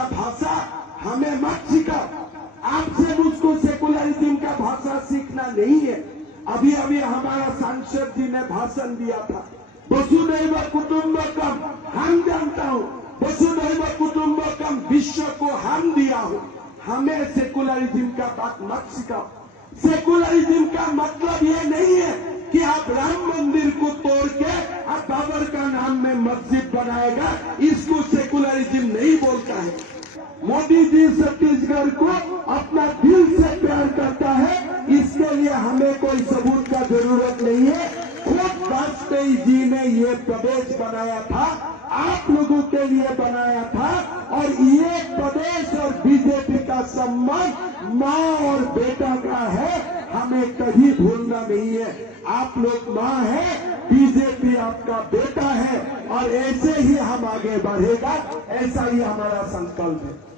का भाषा हमें मत सिखाओ। आपसे मुझको सेकुलरिज्म का भाषा सीखना नहीं है। अभी अभी हमारा सांसद जी ने भाषण दिया था, वसुधैव कुटुंबकम हम जानता हूँ, वसुधैव कुटुंबकम विश्व को हम दिया हूँ। हमें सेकुलरिज्म का बात मत सिखाओ। सेकुलरिज्म का मतलब ये नहीं है कि आप राम मंदिर को तोड़ के आप बाबर का नाम में मस्जिद बनाएगा, इसको सेकुलरिज्म नहीं बोलता है। मोदी जी छत्तीसगढ़ को अपना दिल से प्यार करता है, इसके लिए हमें कोई सबूत का जरूरत नहीं है। खुद वाजपेयी जी ने ये प्रदेश बनाया था, आप लोगों के लिए बनाया था, और ये प्रदेश और बीजेपी का संबंध माँ और बेटा का है, हमें कभी भूलना नहीं है। आप लोग माँ है, बीजेपी आपका बेटा है, और ऐसे ही हम आगे बढ़ेगा, ऐसा ही हमारा संकल्प है।